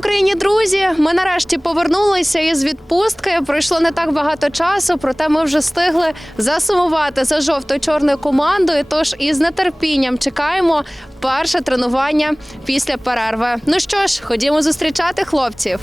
Україні, друзі! Ми нарешті повернулися із відпустки. Пройшло не так багато часу, проте ми вже встигли засумувати за жовто-чорною командою. Тож із нетерпінням чекаємо перше тренування після перерви. Ну що ж, ходімо зустрічати хлопців.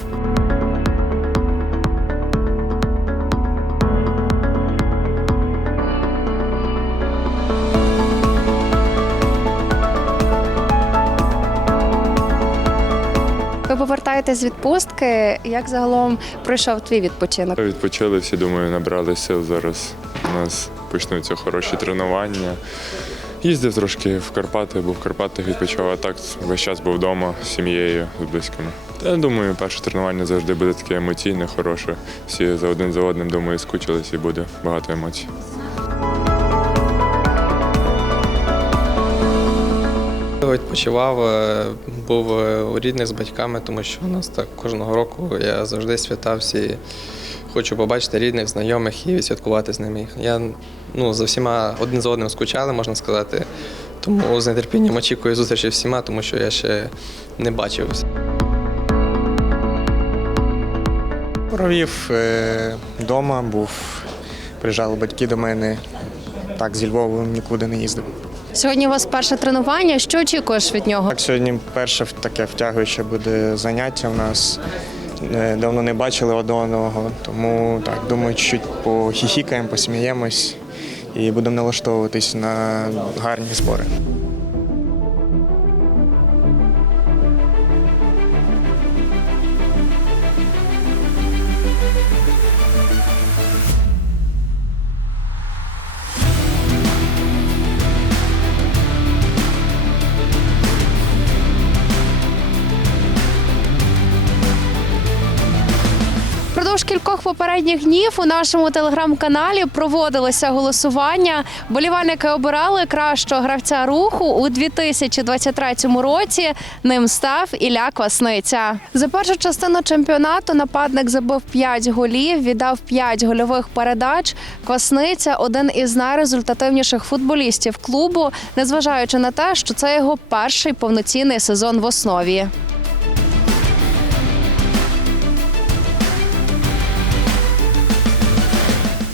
Ви повертаєтесь з відпустки. Як загалом пройшов твій відпочинок? Відпочили всі, думаю, набрали сил. Зараз у нас почнуться хороші тренування. Їздив трошки в Карпати, був в Карпатах відпочивав, а так весь час був вдома з сім'єю, з близькими. Та я думаю, перше тренування завжди буде таке емоційне, хороше. Всі за один за одним, думаю, скучились і буде багато емоцій. Відпочивав, е, був е, у рідних з батьками, тому що у нас так кожного року я завжди свята всі. Хочу побачити рідних, знайомих і відсвяткувати з ними. Я ну, за всіма один за одним скучали, можна сказати. Тому з нетерпінням очікую зустрічі всіма, тому що я ще не бачив. Провів вдома, був, приїжджали батьки до мене. Так, зі Львова нікуди не їздив. Сьогодні у вас перше тренування. Що очікуєш від нього? Так, сьогодні перше таке втягуюче буде заняття у нас. Е, Давно не бачили одного, тому так, думаю, чуть похіхікаємо, посміємось і будемо налаштовуватись на гарні збори. Кількох попередніх днів у нашому телеграм-каналі проводилося голосування. Болівальники обирали кращого гравця руху у 2023 році. Ним став Ілля Квасниця. За першу частину чемпіонату нападник забив 5 голів, віддав 5 гольових передач. Квасниця один із найрезультативніших футболістів клубу, незважаючи на те, що це його перший повноцінний сезон в основі.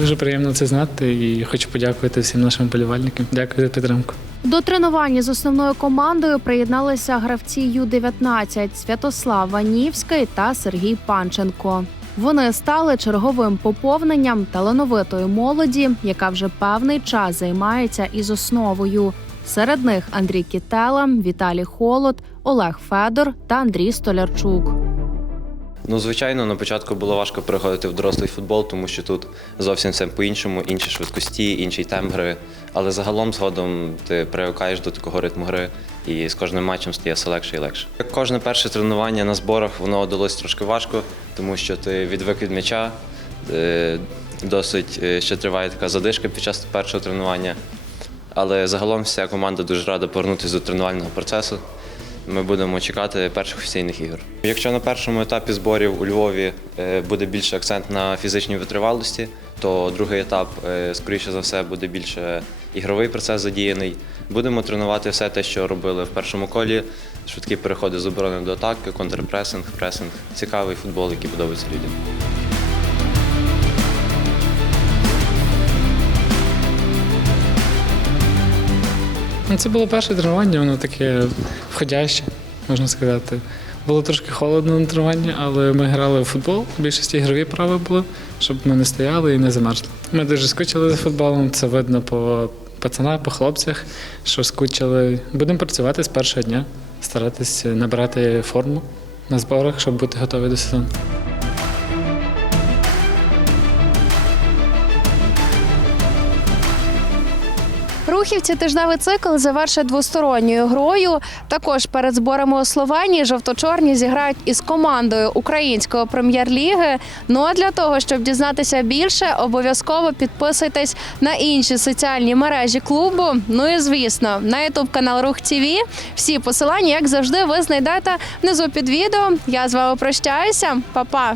Дуже приємно це знати і хочу подякувати всім нашим болівальникам. Дякую за підтримку. До тренування з основною командою приєдналися гравці Ю-19 Святослав Ванівський та Сергій Панченко. Вони стали черговим поповненням талановитої молоді, яка вже певний час займається із основою. Серед них Андрій Кітела, Віталій Холод, Олег Федор та Андрій Столярчук. Ну, звичайно, на початку було важко переходити в дорослий футбол, тому що тут зовсім все по-іншому, інші швидкості, інший темп гри. Але загалом згодом ти привикаєш до такого ритму гри, і з кожним матчем стає все легше і легше. Кожне перше тренування на зборах воно далось трошки важко, тому що ти відвик від м'яча. е, Досить е, ще триває така задишка під час першого тренування. Але загалом вся команда дуже рада повернутися до тренувального процесу. Ми будемо чекати перших офіційних ігор. Якщо на першому етапі зборів у Львові е, буде більше акцент на фізичній витривалості, то другий етап, е, скоріше за все, буде більше ігровий процес задіяний. Будемо тренувати все те, що робили в першому колі: швидкі переходи з оборони до атаки, контрпресинг, пресинг. Цікавий футбол, який подобається людям. Ну, Це було перше тренування, воно таке входяще, можна сказати. Було трошки холодно на тренуванні, але ми грали у футбол. В більшості ігрові прави були, щоб ми не стояли і не замерзли. Ми дуже скучили за футболом, це видно по пацанах, по хлопцях, що скучили. Будемо працювати з першого дня, старатися набирати форму на зборах, щоб бути готові до сезону. Рухівці тижневий цикл завершать двосторонньою грою. Також перед зборами у Словенії жовто-чорні зіграють із командою української прем'єр-ліги. Ну а для того, щоб дізнатися більше, обов'язково підписуйтесь на інші соціальні мережі клубу. Ну і звісно, на ютуб канал Рух ТІВІ. Всі посилання, як завжди, ви знайдете внизу під відео. Я з вами прощаюся, Па-па!